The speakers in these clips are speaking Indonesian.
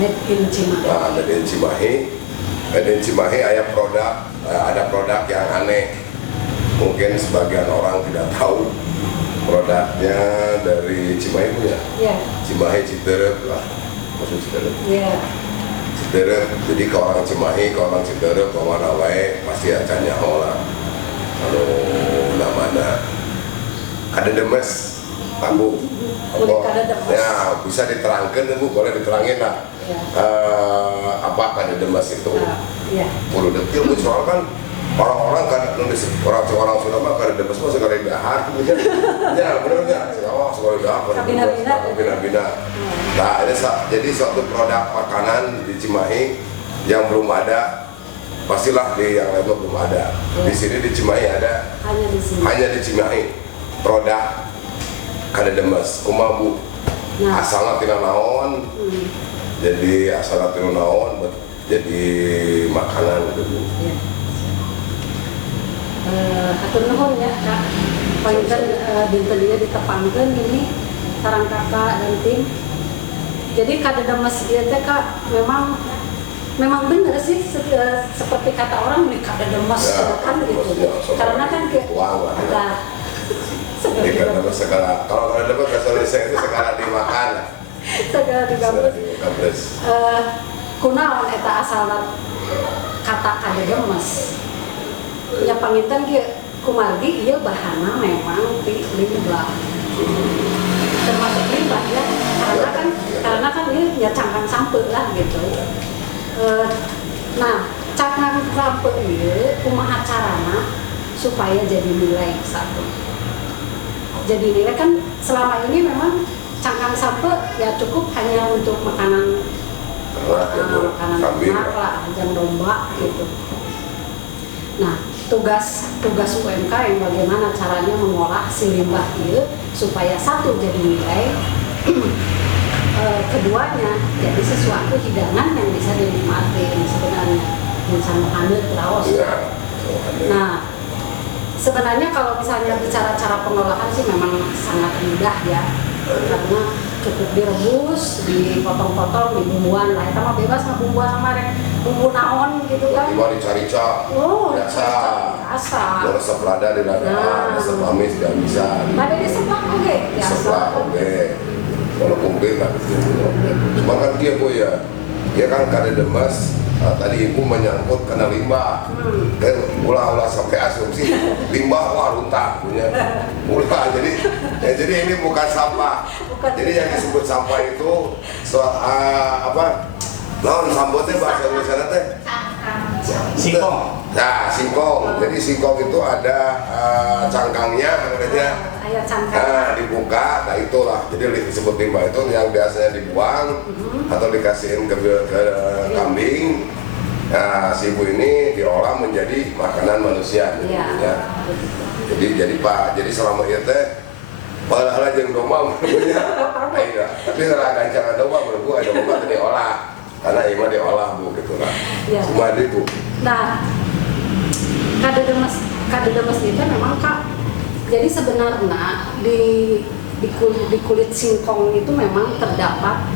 Made in Cimahi. Nah, made in Cimahi. Made in Cimahi ada produk yang aneh. Mungkin sebagian orang tidak tahu produknya dari Cimahi punya. Iya. Cimahi Citerep lah, maksud Citerep. Iya. Citerep, jadi ke orang Cimahi, ke orang Citerep, ke mana wae pasti akan nyaho lah. Kalau namanya kada demes, tabu. Ya bisa diterangkan, Bu, boleh diterangin lah. Ya. Apa kada demes itu? Iya. Perlu detil, Bu, soal kan orang-orang kan orang sudah mah kada demes mah sekali dahar, kemudian ya benar nggak? Sekali dahar, bina-bina. Nah, jadi suatu produk makanan di Cimahi yang belum ada, pastilah di yang lain belum ada. Di sini di Cimahi ada. Hanya di Cimahi produk kada demes, kumaha Bu. Asalna tina naon. Jadi asalna tina naon jadi makanan gitu Bu. Ya. Atur nuhun ya Kak. Panten dinten ieu ditepangkeun ini sareng Kakak dan tim. Jadi kada demes ieu teh Kak memang benar sih seperti kata orang nih kada demes kan gitu. Karena kan kalau kada demes bahasa Indonesia itu segala dimakan. Segala digabres. Kunaon eta asalna kata kada demes. Ya panginten kieu kumargi ieu bahanna memang ti limbah. Termasuk limbah ya. Karena kan ieu ya cangkang sampeu lah gitu. Nah, cangkang sampeu ieu kumaha carana supaya jadi nilai satu. Jadi nilai kan selama ini memang cangkang sampeu ya cukup hanya untuk makanan ternak lah, ajang domba gitu. Nah, tugas UMK yang bagaimana caranya mengolah si limbah itu supaya satu jadi nilai, keduanya jadi sesuatu hidangan yang bisa dinikmati sebenarnya, misalnya hanut laos. Nah, sebenarnya kalau misalnya bicara cara pengolahan sih memang sangat mudah ya, karena cukup direbus, dipotong-potong, dibumbuan lah. Kita mah bebas mah bumbuan kemarin, bumbu naon gitu kan. Cuma dicari-cari. Biasa. Resep lada di lada, resep amis tidak bisa. Lada diseplak oke. Diseplak oke. Kalau kumplit lah. Cuma kan dia Bu ya, dia kan kada demes. Tadi Ibu menyangkut kena limbah. Dan ulah sampai asumsi limbah wah runtah punya. Jadi ini bukan sampah. Jadi yang disebut sampah itu naon sambotnya bahasa Indonesia teh? Singkong. Nah, singkong. Jadi singkong itu ada cangkangnya, nah, dibuka, nah itulah. Jadi disebut limbah itu yang biasanya dibuang atau dikasihin ke kambing. Nah, si ibu ini diolah menjadi makanan manusia. Ya. Jadi selama itu teh padahal jeung domba menurutnya. Iya, tapi kalau gancangan domba menurut ada domba tadi diolah. Karena ima diolah Bu gitu lah. Ya. Cuma itu. Nah, kada demes itu memang Kak. Jadi sebenarnya di kulit singkong itu memang terdapat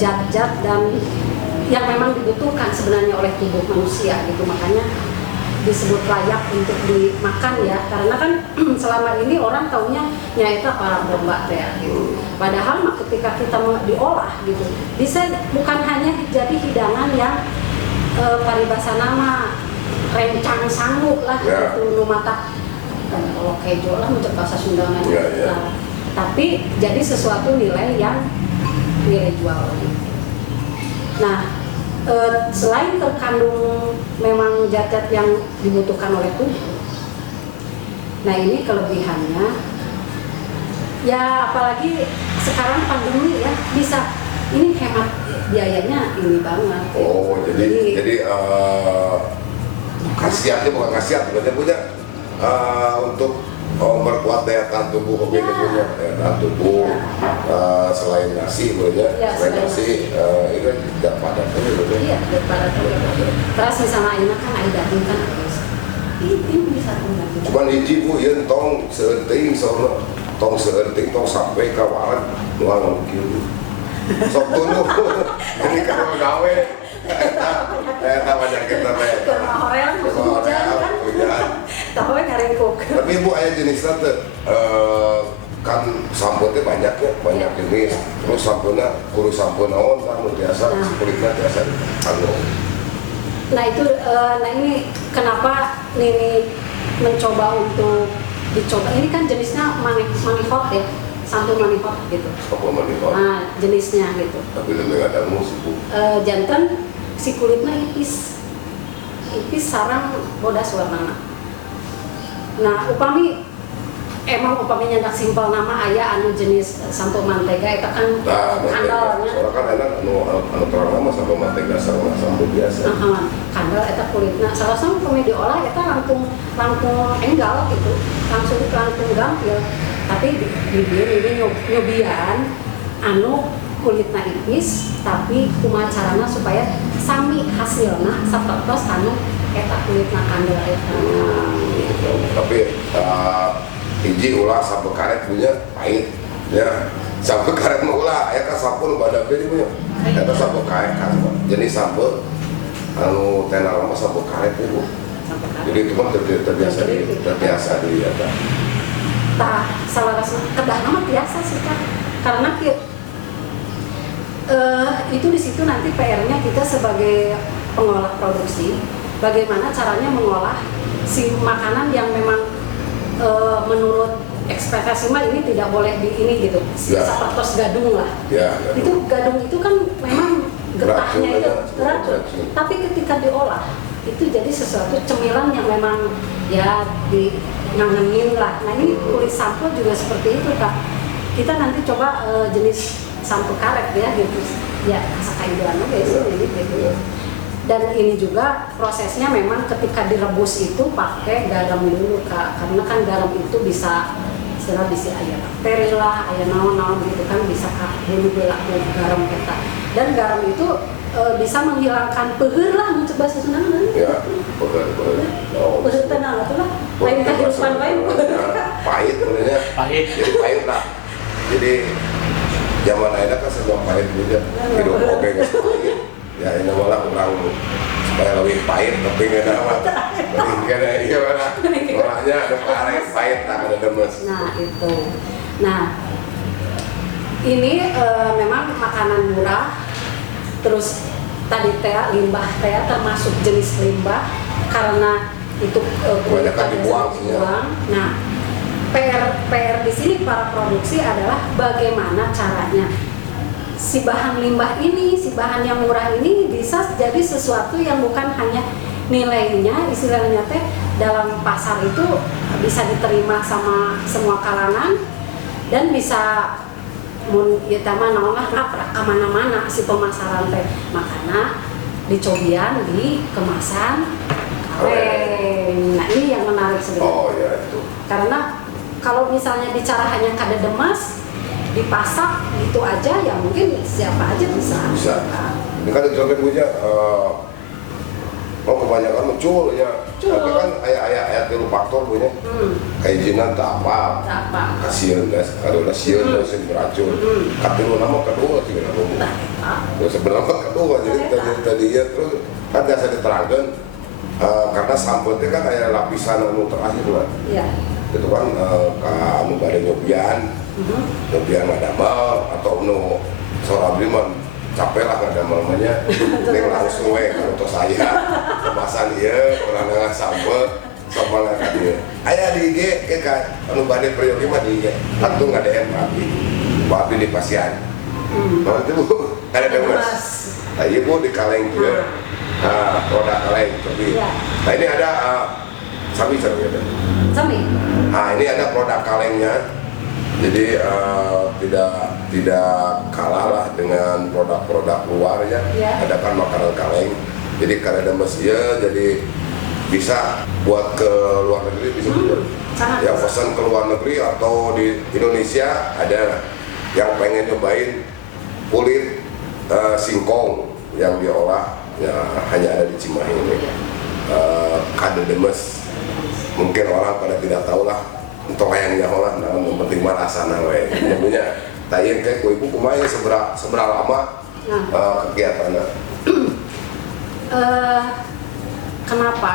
zat-zat dan yang memang dibutuhkan sebenarnya oleh tubuh manusia gitu, makanya disebut layak untuk dimakan ya, karena kan selama ini orang taunya itu para domba ya gitu. Padahal ketika kita diolah gitu, bisa bukan hanya jadi hidangan yang paribasa nama rencang sanggup lah gitu, numata kalau kejo lah untuk bahasa Sundana. Nah, tapi jadi sesuatu nilai yang nilai jual. Nah, selain terkandung memang zat-zat yang dibutuhkan oleh tubuh, nah ini kelebihannya ya, apalagi sekarang pandemi ya, bisa ini hemat biayanya ini banget. Oh, jadi khasiatnya bukan khasiat, berarti punya untuk memperkuat daya tahan tubuh, punya daya tahan tubuh. Selain nasi, selain nasi itu tidak padat kan? Iya, tidak padat. Terus misalnya ini kan ada daging kan, ini bisa mengganti. Cuman hiji Bu, ya tong seunting tong sampai ke waran nuang mungkin. sok tunduk jadi kalau gawe eta penyakit teh Karena orang hujan kan. hujan. Tahu ngaringkuk. Tapi Bu aya jenisna teh kan sampo teh banyak jenis. Terus sampuna kudu sampo naon kan nu biasa kulitna biasa anu. Nah itu, nah ini kenapa Nini mencoba untuk dicoba. Ini kan jenisnya manihot ya, sampo manihot gitu. Sampo manihot. Nah jenisnya gitu. Tapi lebih ada musik Bu. Jantan si kulitnya ipis sarang bodas warnana. Nah upami nyandak simpel nama aya anu jenis sampo mantega eta kan kandalnya. Soalnya kan enak anu terang nama sampo mantega sama sampo biasa. Kandal eta kulitna salah-salah upami diolah eta langkung enggal gitu. Langsung gampil. Tapi ini nyobian anu kulitna ipis tapi kumaha carana supaya sami hasilna sapertos anu eta kulitna kandel eta. Tapi hiji ulah sampo karet punya pahit ya. Sampo karet mah ulah aya ka sampo nu badak teh punya. Eta sampo karet kan jenis sampo anu tenar mah sampo karet itu. Jadi itu mah terbiasa di eta. Tah salarasna kedah mah biasa sih kan. Karena itu di situ nanti PR-nya kita sebagai pengolah produksi, bagaimana caranya mengolah si makanan yang memang menurut ekspektasi mah ini tidak boleh di ini gitu, sapertos gadung lah. Ya, itu gadung itu kan memang getahnya itu beracun, tapi ketika diolah itu jadi sesuatu cemilan yang memang ya ngangenin lah. Nah ini kulit sampo juga seperti itu Kak. Kita nanti coba jenis sampo karet ya gitu, ya kasakaiduan oke sih gitu. Dan ini juga prosesnya memang ketika direbus itu pakai garam dulu Kak, karena kan garam itu bisa aya bakteri lah, aya naon-naon gitu kan bisa Kak dulu berlaku garam kita. Dan garam itu bisa menghilangkan peuheur lah mun coba sesunana. Ya, peuheur. Peuheur tenang atuh lah. Lain kehidupan lain. Pahit sebenarnya. Pahit. Jadi pahit lah. Jadi zaman ayeuna kan serba pahit juga. Hidup oge geus pahit. Ya ini malah orang supaya lebih pahit tapi nggak dapat. Karena iya mana orangnya ada pahit tak ada demes. Nah itu. Nah ini memang makanan murah. Terus tadi limbah teh termasuk jenis limbah karena itu kebanyakan dibuang. Nah PR di sini para produksi adalah bagaimana caranya si bahan limbah ini, si bahan yang murah ini bisa jadi sesuatu yang bukan hanya nilainya, istilahnya teh dalam pasar itu bisa diterima sama semua kalangan dan bisa ya tama naonlah ngaprak kemana-mana si pemasaran teh. Makanya dicobian di kemasan kaleng. Nah ini yang menarik sebenarnya. Oh ya itu. Karena kalau misalnya bicara hanya kada demas dipasak gitu aja ya mungkin siapa aja bisa. Ini kan contohnya punya kebanyakan muncul ya. Tapi kan ayat tilu faktor punya. Kayak jinan tak apa. Kasihan guys, kalau udah sieun sih beracun. Katilu nama kedua sih nama. Terus sebenarnya kedua jadi tadi ya terus kan biasa diterangkan karena sampo itu kan kayak lapisan anu terakhir lah. Iya. Itu kan anu bade nyobian. Nyobian ngadamel atau nu seorang beliman capek lah ngadamelnya ning langsung we kalau saya kemasan ieu orang nengah sambel sama ngangkat ieu aya di IG kayak anu bade priyogi mah di IG langsung ngadem api di pasian nah itu ada demes nah iya Bu di kaleng juga produk kaleng tapi nah ini ada sami ada nah ini ada produk kalengnya. Jadi tidak kalah lah dengan produk-produk luarnya. Ada kan makanan kaleng. Jadi karena ada mesia, jadi bisa buat ke luar negeri bisa juga. Ya pesan ke luar negeri atau di Indonesia ada yang pengen nyobain kulit singkong yang diolah ya hanya ada di Cimahi ini. Kade demes. Mungkin orang pada tidak tahu lah. Untuk yang nyaholah, namun yang penting mah rasana we. Punya Tayen kayak ibu kumaha seberapa lama kegiatannya? Kenapa?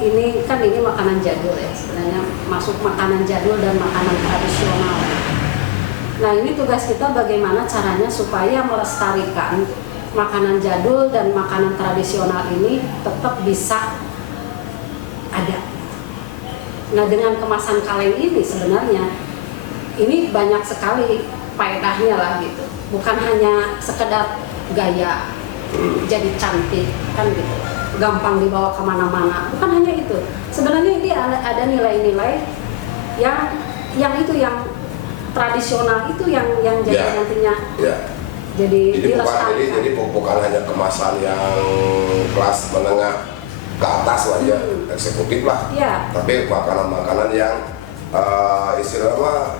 Ini makanan jadul ya, sebenarnya masuk makanan jadul dan makanan tradisional. Nah, ini tugas kita bagaimana caranya supaya melestarikan makanan jadul dan makanan tradisional ini tetap bisa ada. Nah, dengan kemasan kaleng ini sebenarnya ini banyak sekali faedahnya lah gitu. Bukan hanya sekedar gaya jadi cantik kan gitu, gampang dibawa kemana-mana, bukan hanya itu. Sebenarnya ini ada nilai-nilai yang tradisional itu yang jadi nantinya jadi bukan hanya kemasan yang kelas menengah ke atas aja, eksekutif lah, tapi makanan-makanan yang istilahnya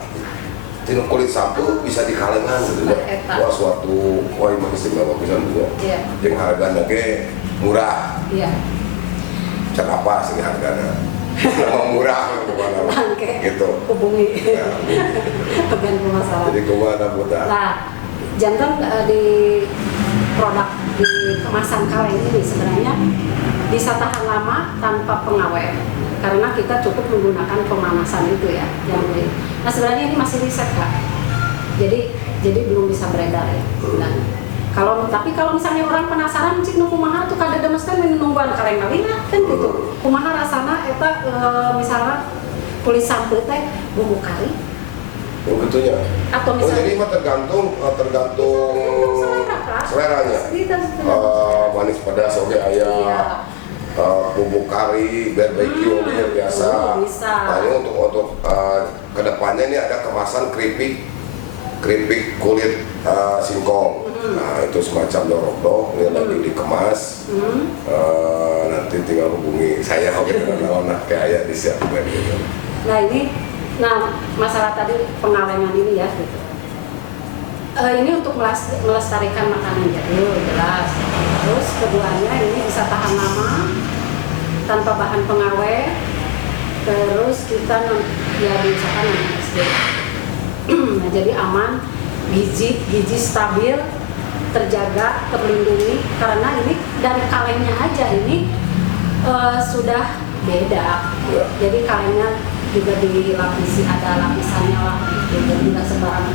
tinu kulit sapu bisa dikalengan gitu ya. Suatu emang istimewa pisan juga. Jeung hargana ge murah. Kenapa sih hargana? Memang murah gitu. Hubungi. Bagian pemasaran. Jadi kumaha buta. Nah, jantan di produk di kemasan kaleng ini sebenarnya bisa tahan lama tanpa pengawet karena kita cukup menggunakan pemanasan itu ya yang beli. Nah, sebenarnya ini masih riset Kak, jadi belum bisa beredar ya. Nah, tapi kalau misalnya orang penasaran cik nu kumaha tuh kada mesti menungguan kaleng kalina kan gitu. Kumaha rasana eta misalnya kulit sampeu teh bumbu kari. Oh betulnya. Atau misalnya jadi mah tergantung seleranya. Manis pedas oke aya. Bumbu kari, barbecue biasa. Nah, ini untuk kedepannya ini ada kemasan keripik kulit singkong. Nah, itu semacam dorok-dorok ini lagi dikemas. Nanti tinggal hubungi saya kayak ayah disiapkan gitu. Nah, masalah tadi pengalengan ini ya gitu. Ini untuk melestarikan makanan jadul jelas. Terus keduanya ini bisa tahan lama tanpa bahan pengawet. Terus kita misalkan SD. Nah, jadi aman, gizi stabil, terjaga, terlindungi karena ini dari kalengnya aja ini sudah beda. Jadi kalengnya juga dilapisi, ada lapisannya lah, gitu. Jadi nggak sembarang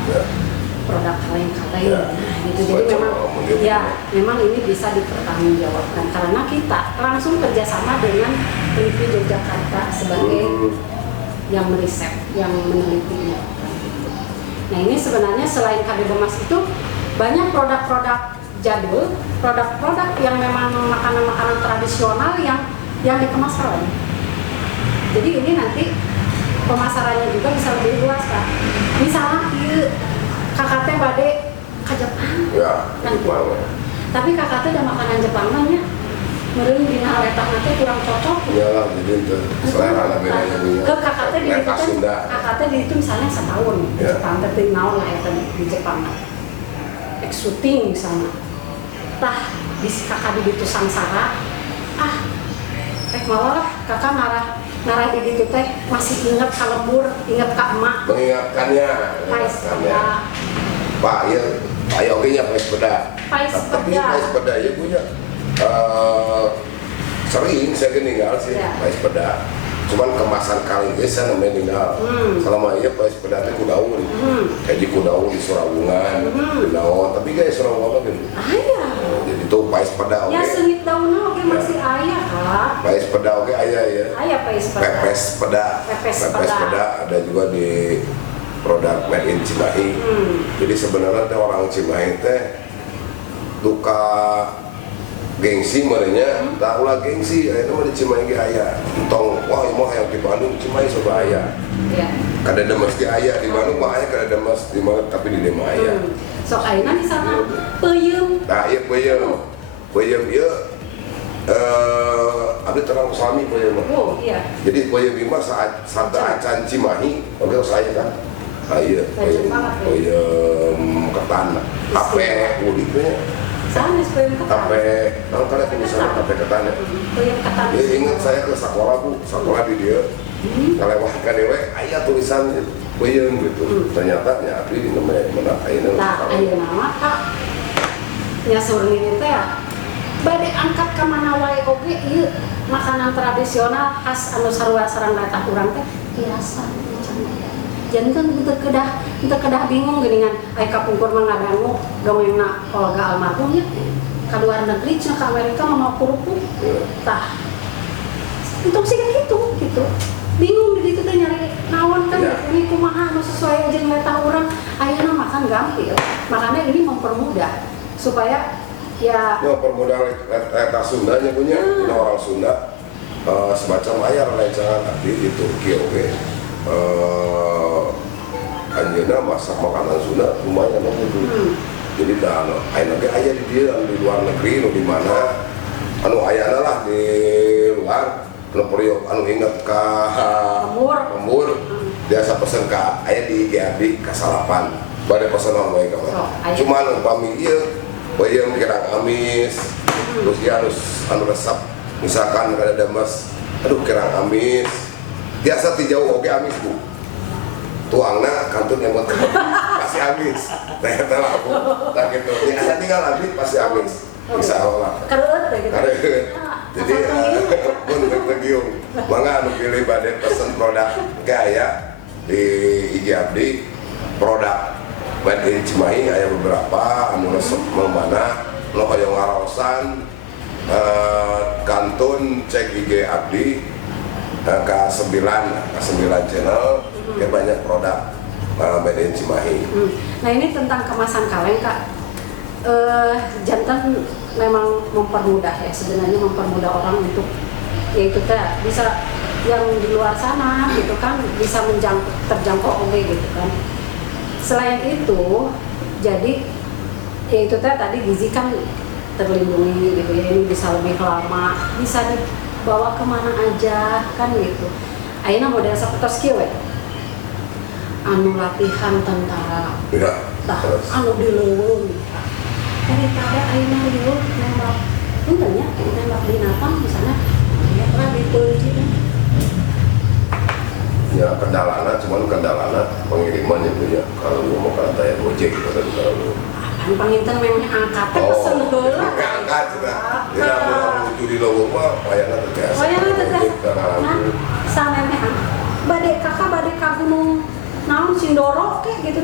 produk kaleng-kaleng gitu. Jadi memang ini bisa dipertanggungjawabkan karena kita langsung kerjasama dengan LIPI Yogyakarta sebagai yang meriset, yang menelitinya. Nah, ini sebenarnya selain Kadedemas itu banyak produk-produk jadul, produk-produk yang memang makanan-makanan tradisional yang dikemas kaleng. Jadi ini nanti pemasarannya juga bisa lebih luas Kak. Misalnya kakak teh bade ke Jepang, kan gitu. Tapi kakak teh ada makanan Jepang nya, meureun dina haletah nanti kurang cocok. Iyalah, jadi itu selera bedanya punya. Ke kakak teh di itu misalnya setahun di Jepang, tapi naon lah eta di Jepang. Syuting misalnya. Tah di kakak di itu sangsara. Malah kakak ngarah di itu teh masih ingat ka lembur, ingat ka emak. Mengingatkannya. Pak, ya oke nya pais peda. Tapi pais peda ya punya sering saya meninggal sih pais peda. Cuman kemasan kali desa namanya meninggal. Selama iya pais peda teh kudaun. Kayak kudaun di Surawungan, kudaun. Tapi kayak Surawungan gitu. Aya. Jadi itu pais peda oke. Ya seunit daunna oke masih aya Kak. Pais peda oke aya ya. Aya pais peda. Pepes peda ada juga di produk made in Cimahi. Jadi sebenarnya teh orang Cimahi teh duka gengsi merenya, tak ulah gengsi, itu mah di Cimahi ge aya. Entong wah imah yang di Bandung Cimahi coba aya. Kadedemas ge aya di Bandung mah aya kadedemas di mana tapi di Lema aya. Sok ayeuna di sana peuyeum. Nah, ieu peuyeum. Peuyeum ieu ada terang suami peuyeum. Oh, iya. Jadi peuyeum mah saat acan Cimahi, oke saya kan. Iya, ketan, tape, udiknya. Sanes peuyeum ketan. Tape, kalau kalian tulisannya tape ketan ya. Peuyeum ketan. Ingat saya ke sekolah Bu, sekolah di dia. Ngelewatkan dewe, aya tulisan peuyeum gitu. Ternyata nya abdi di mana ayeuna. Nah, ayeuna mah Kak nya surni teh bade angkat ka mana wae oge ieu makanan tradisional khas anu sarua sareng datang urang teh biasa jadi kan teu kedah bingung geuningan aya kapungkur mah ngadangu dongengna Olga almarhum nya ka luar negeri cenah ka Amerika mah mau kurupu tah untung sih gitu bingung di ditu teh nyari naon kan ini kumaha anu sesuai jeung latah urang ayeuna makan gampil makanya ini mempermudah supaya ya permudah eta Sundanya punya orang Sunda semacam aya rancangan abdi di Turki oke anjeunna masak makanan Sunda lumayan gitu jadi dah aya ge aya di dieu di luar negeri nu di mana anu ayana lah di luar anu periuk anu inget ka lembur biasa pesen ka aya di GAD ka salapan bade pesenan wae ka cuman upami ieu peuyeum kerang amis terus ya anu resep misalkan kada damas aduh kerang amis biasa ti jauh oge amis bu tuangna kantun yang buat pasti amis nah eta lah aku tak gitu ya asa tinggal amis pasti amis bisa Allah kareueut jadi pun tergiung mangga anu pilih bade pesen produk gaya di IG Abdi produk Made in Cimahi aya beberapa anu resep mana lo kaya ngarosan kantun cek IG Abdi K9 channel kayak banyak produk Made in Cimahi. Nah ini tentang kemasan kaleng Kak jantan memang mempermudah ya sebenarnya mempermudah orang untuk yaitu teh bisa yang di luar sana gitu kan bisa terjangkau oke gitu kan. Selain itu, jadi ya itu tadi gizi kan terlindungi gitu ya, ini bisa lebih lama, bisa dibawa kemana aja kan gitu. Ayeuna model sapertos kieu we. Anu latihan tentara. Iya. Tah anu di leuweung. Daripada ayeuna liur nembak henteu nya nembak binatang misalnya ya pernah dipeuji ya kendalana pengirimannya punya kalau mau kata ya Gojek gitu kan kalau panginten memang angkat pesen heula angkat juga tidak mau lucu di lowong mah wayangna teh biasa nah samemehan bade ka gunung naon Sindoro kayak gitu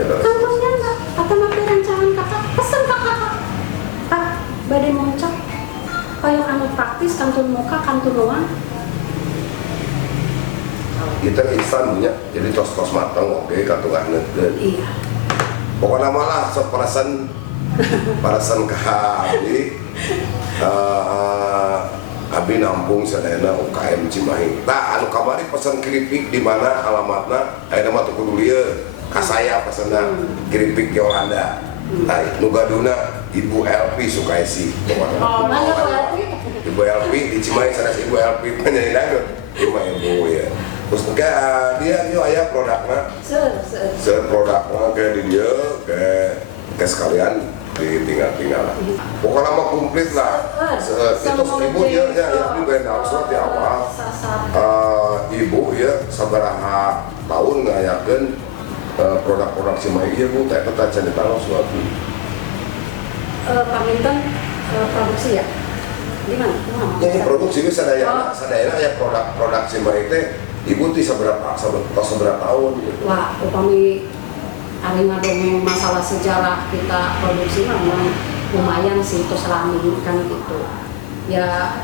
kantongnya enggak atau mah rancangan kakak pesen kakak Kak bade moncak kayak anu praktis kantun muka kantun luang kita instan punya jadi tos matang oke katungan neukeun iya pokoknya malah seperasan ke abdi abdi nampung sadayana UKM Cimahi tah anu kamari pesan keripik di mana alamatna ayeuna mah teu kudu lieu ka saya pesenna keripik Yolanda tah nu gaduna Ibu LP Sukaisi Ibu LP di Cimahi sanes Ibu LP penyanyi dangdut Ibu ya terus dia aya produknya produknya kayak di dia kayak sekalian ditinggal pokoknya mah komplit lah itu ibu dia ya ini benda surat di awal ibu ya sabaraha tahun ngayakeun produk-produk Cimahi ieu bu teh peta cerita suatu paminten produksi ya gimana? Ini produksi itu sadayana ya produk Cimahi teh ibu ti seberapa tahun gitu. Wah, upami ari ngadongeng masalah sejarah kita produksi mah lumayan sih itu selami kan gitu. Ya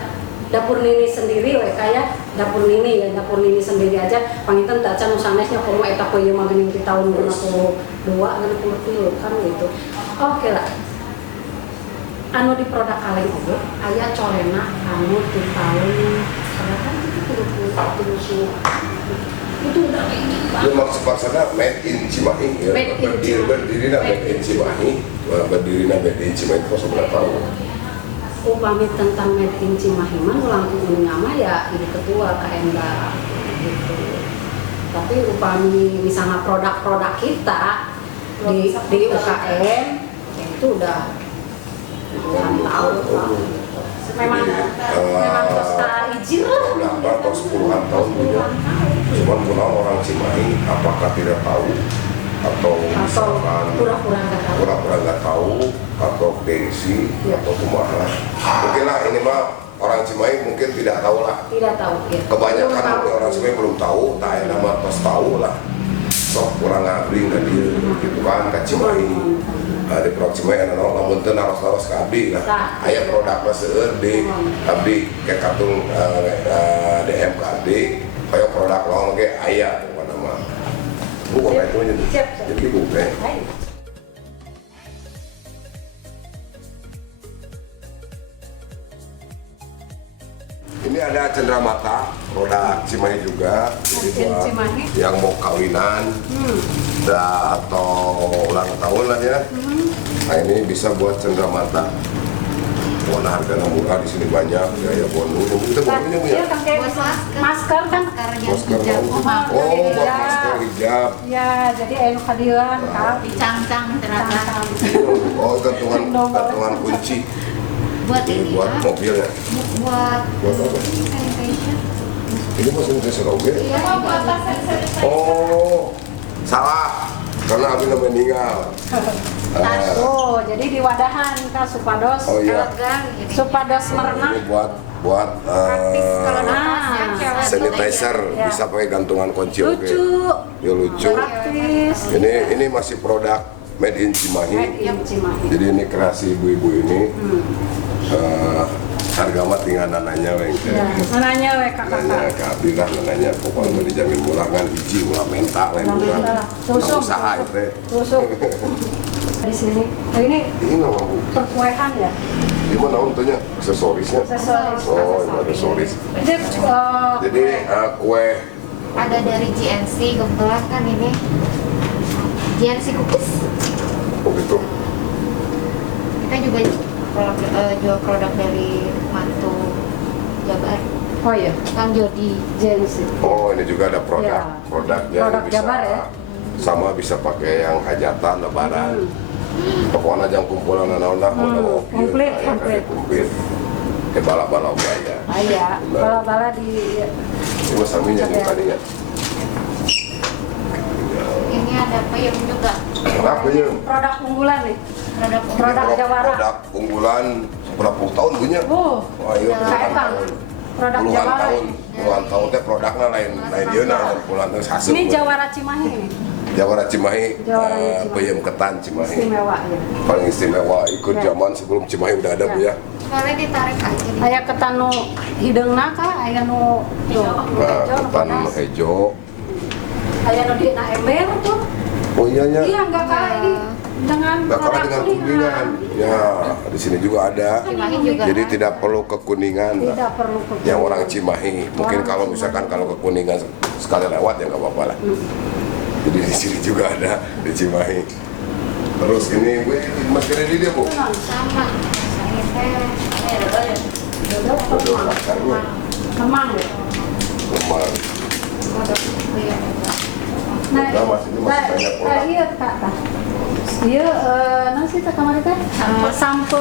dapur nini sendiri we kayak dapur nini sendiri aja panginten dacan nu sanesnya komo eta peuyeum mah geuning ti tahun 52 kan gitu. Oke lah. Anu di produk kaleng oge aya corena anu ti tahun berapa itu udah ya maksudnya made in Cimahi ya berdiri Made in Cimahi itu seberapa tahun upami tentang Made in Cimahi mah langkung ini nama ya ibu ketua KMK gitu tapi upami misalnya produk-produk kita di UKM itu udah puluhan tahun lah memang dosa izin lah. Udah atau 10-an tahun punya. Cuman pulang orang Cimahi apakah tidak tahu atau misalkan pura-pura nggak tahu atau gengsi atau kumaha. Mungkin lah ini mah orang Cimahi mungkin tidak tahu lah. Tidak tahu. Ya. Kebanyakan orang Cimahi belum tahu, tak ada mah tos tahu lah. Sok kurang ngabri nggak dia gitu kan ke Cimahi. Di produk Cimahi ada namun teu naros-naros ke abdi lah. Aya produkna seueur di abdi kayak kartung DM ke abdi, kayak produk lawan ge aya apa nama. Bukan kayak itu jadi bukan. Ini ada cenderamata, produk Cimahi juga. Jadi buat Cimahi. yang mau kawinan atau ulang tahun lah ya. Nah ini bisa buat cenderamata. Warna harganya murah di sini banyak. Ya bonus. Kita bonusnya punya. Iya, pakai masker kan. Masker buat masker hijab. Ya, jadi anu kadieuan Kak. Dicangcang ternyata. Oh gantungan kunci. Buat ini Buat ya. mobil ya. Buat Buat apa? sanitizer. Ini masih sanitizer oke. Iya, buat sanitizer. Oh salah karena abi udah meninggal. Oh, jadi di wadahan Kak supados. Oh iya. Supados merenah. Ini buat Praktis kalau napasnya cewek tuh sanitizer Ya. bisa pakai gantungan kunci oke. Lucu. Ya lucu. Praktis. Ini masih produk made in Cimahi. Made in Cimahi. Jadi ini kreasi ibu-ibu ini. Harga mah tinggal nananya weng. Ya, nanya we kakak. Nanya ke abdi lah nananya pokoknya dijamin murah kan hiji ulah menta lain murah. Tusuk. Usaha itu. Tusuk. Di sini. Oh, ini Ini nama bu. perkuehan ya. Gimana untuknya aksesorisnya? Aksesoris. Oh, ini aksesoris. Jadi Jadi kue Ada dari GNC kebetulan kan ini. GNC Cookies. begitu. Kita juga jual produk dari mantu Jabar. oh iya, Kang Jody. Jensi. Oh, ini juga ada produk. Ya. Produknya Produk bisa Jabar ya? sama bisa pakai yang hajatan lebaran. Pokoknya jangan kumpulan anak-anak Komplit. komplit. Ke bala-bala ya. Iya, bala-bala di Ini saminya juga tadinya. Ini ada payung juga. Kenapa ya? produk unggulan nih. Produk Ini Jawara. Produk unggulan berapa puluh tahun punya? Oh, Wah, iya puluhan kaetan. tahun. Produk Puluhan Jawara. tahun. Puluhan tahun teh produknya lain dia nah puluhan tahun hasil. Ini Jawara Cimahi ini. Jawara Cimahi, Jawara Cimahi. peyem ketan Cimahi. Istimewa ya. Paling istimewa ikut Ya. zaman sebelum Cimahi udah ada bu ya. Boleh ditarik aja di. Aya ketan nu hideungna Kak, aya nu tuh. Nah, ketan hijau. Aya nu dina ember tuh. Oh iya ya. Iya enggak Kak ini dengan Nah, karena dengan kuningan. Ya, di sini juga ada. Cimahi juga. Jadi tidak perlu ke Kuningan. Tidak perlu ke Yang orang Cimahi. Mungkin kalau misalkan kalau ke Kuningan sekali lewat ya nggak apa-apa lah. Jadi di sini juga ada di Cimahi. Terus ini gue maskernya di dia bu. Sama. Ini teh. Dodol bakar gue. Kemang ya. Kemang. Nah, Nah, masih banyak produk. iya Kak. Iya, nasi teh kemarin teh sampe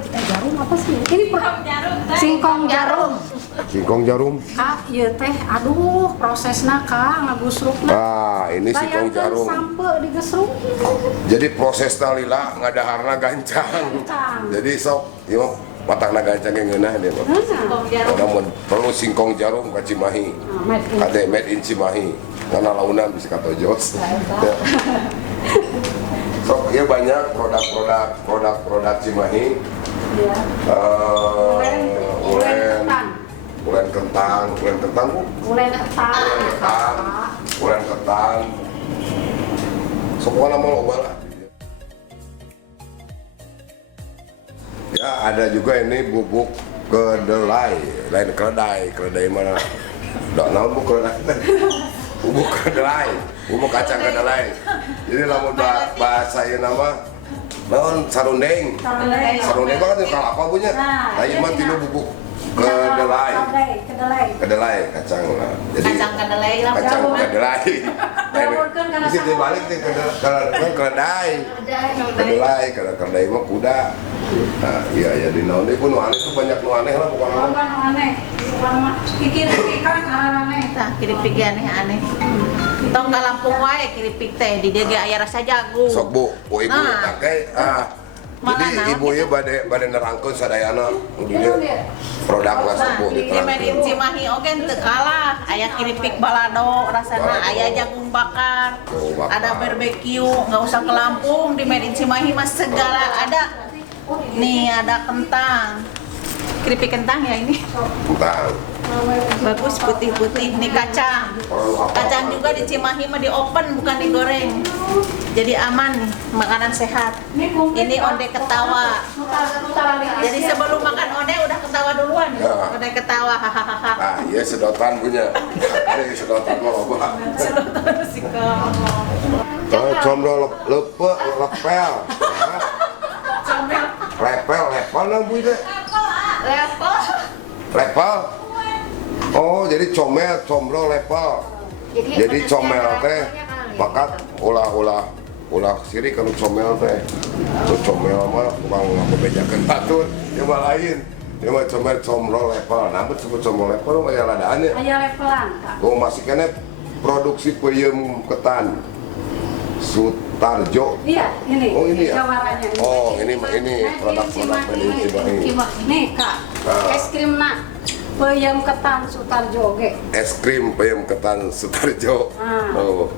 jarum apa sih? Ini singkong jarum. Singkong jarum. Kak, iya teh, aduh prosesna Kak ngagusrukna. Ah, ini singkong Bayangkeun jarum. sampe digesruk. Jadi proses lila ngadaharna gancang. Gancang. Jadi sok, ieu matangna gancang yang ngeunah dia. Pak. Ada perlu singkong jarum ka Cimahi. Kade made in Cimahi. Karena launan bisa kata Jos. Ya. Sok, ya banyak produk Cimahi. Iya. Ulen kentang bu. Ulen ketan. Ulen ketan. Sok mana mau loba lah. Ya ada juga ini bubuk kedelai, lain keledai mana? Dok naon bu keledai? Bubuk kedelai, bubuk kacang kedelai. Jadi lamun bahasa ieu nama naon sarundeng. Sarundeng banget itu kalau apa punya? Nah, ieu mah tinu bubuk kedelai. Kedelai kacang lah. Jadi Kacang kedelai lah. kacang kedelai. Jawurkeun kana Bisa dibalik nih kedelai. Kedelai mah kuda. Nah, iya di naon deui nu aneh tuh banyak nu aneh lah pokoknya. Bukan aneh, bukan mah pikir-pikiran aneh. Tah kiripik ge aneh-aneh. Tong ka Lampung wae kiripik teh di dieu ge aya rasa jagung. Sok Bu, ibu Nah. pakai Malah jadi naon ibu ieu bade nerangkeun sadayana dieu produkna sok Bu Di Made in Cimahi oge teu kalah. Aya kiripik balado rasana, aya jagung bakar, ada barbeque, nggak usah ke Lampung. Di Made in Cimahi mah segala ada. Nih ada kentang, keripik kentang ya ini. Kentang. Bagus putih-putih. Nih kacang. Kacang juga di Cimahi mah di open bukan digoreng. Jadi aman nih, makanan sehat. Ini onde ketawa. Jadi sebelum makan onde udah ketawa duluan. Ya. Onde ketawa hahaha. Nah, iya sedotan punya. Ada sedotan mah loba. Comro lepel. Lepel nah Bu teh. Lepel. Oh, jadi comro lepel. Jadi comel teh makat ulah siri kalau comel teh. Tuh comel mah kurang bebejakeun batur, ya mah lain. Ya mah comro lepel. Namun disebut comro lepel mah aya ladaannya. Aya levelan, Kak. Oh, masih kena produksi peuyeum ketan. Sutarjo. Iya, ini. Oh, ini ya? Jawarannya. Oh, ini produk-produk dari Cimahi. Nih, Kak. Es krim nak. Peuyeum ketan Sutarjo oge. Es krim peuyeum ketan Sutarjo. Oh,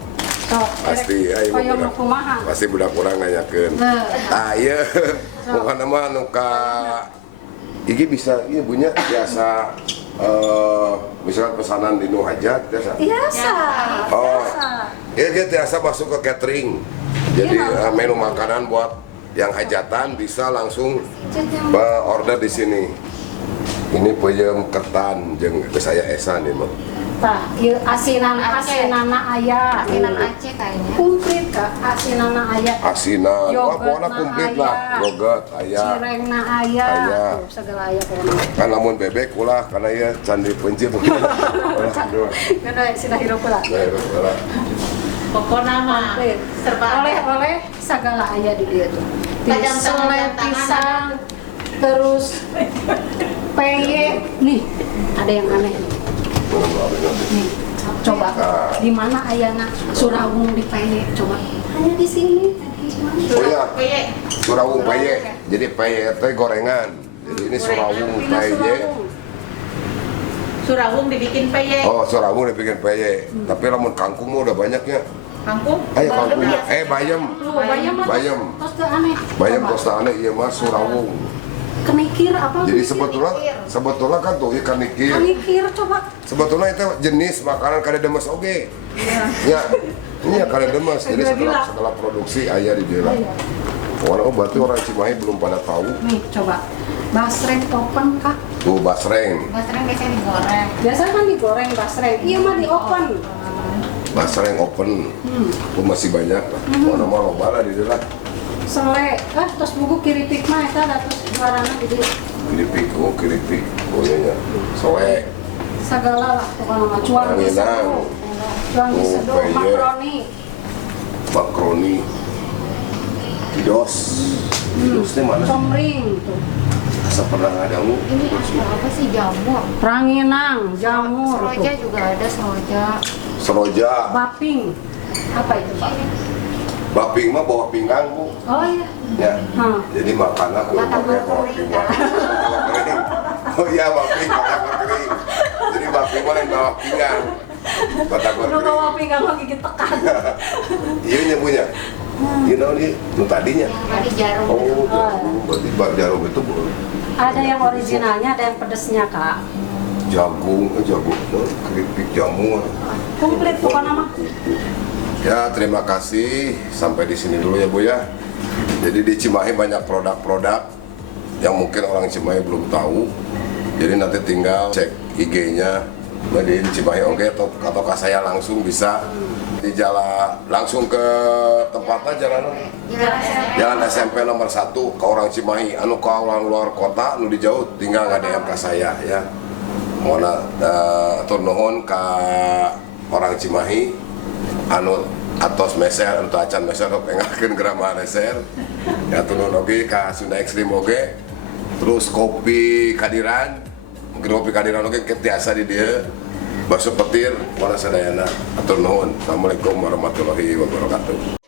Sok, pasti ya ibu peuyeum budak. kumaha. Pasti budak urang nanyakeun. Ah iya. Bukan nama nu ka iki bisa ieu punya biasa misalkan pesanan di nu hajat biasa. Biasa. Oh. Biasa. Iya dia biasa masuk ke catering. Jadi menu makanan buat yang hajatan bisa langsung order di sini. Ini peuyeum ketan jeung saya esan ieu mah. Tah, ieu asinana aya. Asinan Aceh kayaknya. Komplit, Kak. Asinana aya. Asinan, wah Yogurt pokoknya na komplit aya. lah. Yogurt aya. Cirengna aya. Aya. Tuh, segala aya pokoknya. Kan lamun bebek ulah karena ya candi pencit. Kada sida hirup lah. Pokoknya mah serba ada. Oleh-oleh segala aya di dia tuh. Tajam tangan, Selai jam tangan. pisang, terus peye. Nih, ada yang aneh. Nih, coba. Di mana ayana Surawung di peye? Coba. Hanya di sini. Oh iya, Peye. surawung peye. Jadi peye teh gorengan. Jadi ini surawung Pina peye. Surawung. Surawung dibikin peye. Oh, surawung dibikin peye. Tapi lamun kangkung mah udah banyaknya. Kangkung. Ayo kangkung. Bayam. Tuh, bayam mah Bayam. terus teu aneh. Bayam Coba. kos aneh ieu mah surawung. Kenikir apa? Jadi sebetulnya kan tuh ikan nikir. Kenikir coba. Sebetulnya itu jenis makanan kada demes oge. Ya. Iya kada demes. Jadi setelah produksi aya di dia. Orang berarti orang Cimahi belum pada tahu. Nih, coba. Basreng open, Kak. Tuh basreng. Basreng biasanya digoreng. Biasa kan digoreng basreng. Iya mah di open. Basreng open. Tuh masih banyak. Mana mah loba lah di dia. Sele, terus buku kiripik mah eta da terus juarana di dieu. Kiripik. Oh iya. Soe. Segala lah pokoknya mah cuan di Ranginang. seduh. Cuan di Oh, seduh, peye. makroni. Makroni. Kidos. Kidosnya mana? Comring tuh. Asa pernah ngadangu. Ini apa sih jamur? Ranginang, jamur Seroja tuh. juga ada seroja. Seroja. Baping. Apa itu, Pak? Baping mah bawah pinggang, Bu. Oh iya. Ya. Hmm. Jadi makanan kudu pakai bawah pinggang. Bawah kering. Oh iya baping batagor kering. Jadi baping mah lain bawah pinggang. Batagor Udah kering. bawa pinggang mah gigit tekan. Iya nyebunya. You know nih, nu tadinya. Tadi jarum. Oh, jarum. Berarti jarum itu Ada yang originalnya, ada yang pedesnya, Kak. jagung, keripik jamur. Komplit pokoknya mah. Ya, terima kasih. Sampai di sini dulu ya, Bu ya. Jadi di Cimahi banyak produk-produk yang mungkin orang Cimahi belum tahu. Jadi nanti tinggal cek IG-nya di Cimahi oke atau saya langsung bisa di jalan langsung ke tempatnya jalan SMP nomor 1 ke orang Cimahi. Anu ke orang luar kota, anu di jauh tinggal nge-DM ke saya ya. Mohon atur nuhun ke orang Cimahi anu atos meser atau acan meser pengakeun Grama Reser ya turun oge ka Sunda Ekstrim oge terus kopi Kadiran mungkin kopi Kadiran oge tiasa di dia bakso petir warna sadayana atur nuhun. Assalamualaikum warahmatullahi wabarakatuh.